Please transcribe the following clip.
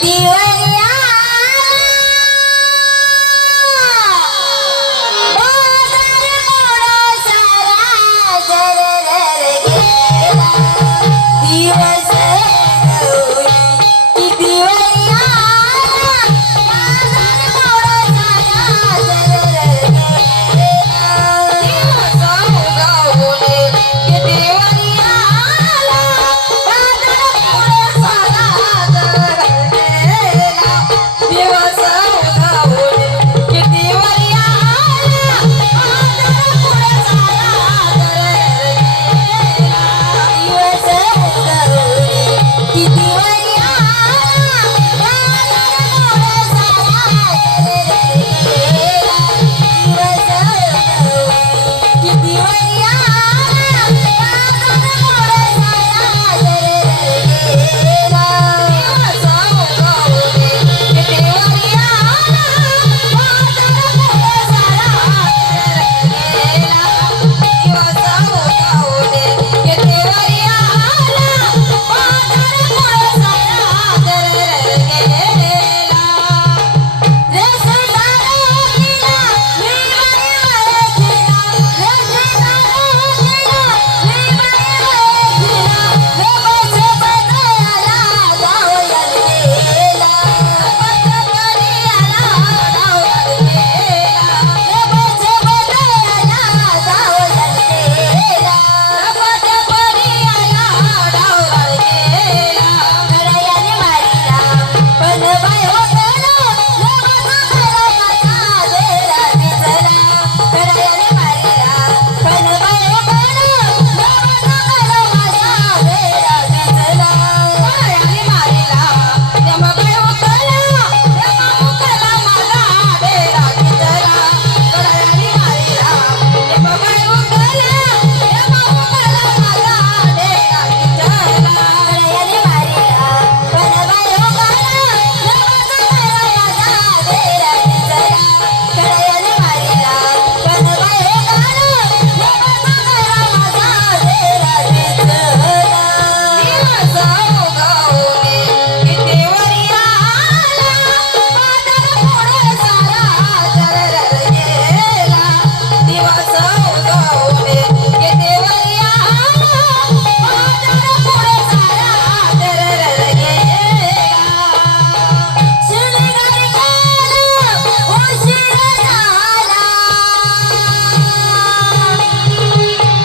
低位 Beban.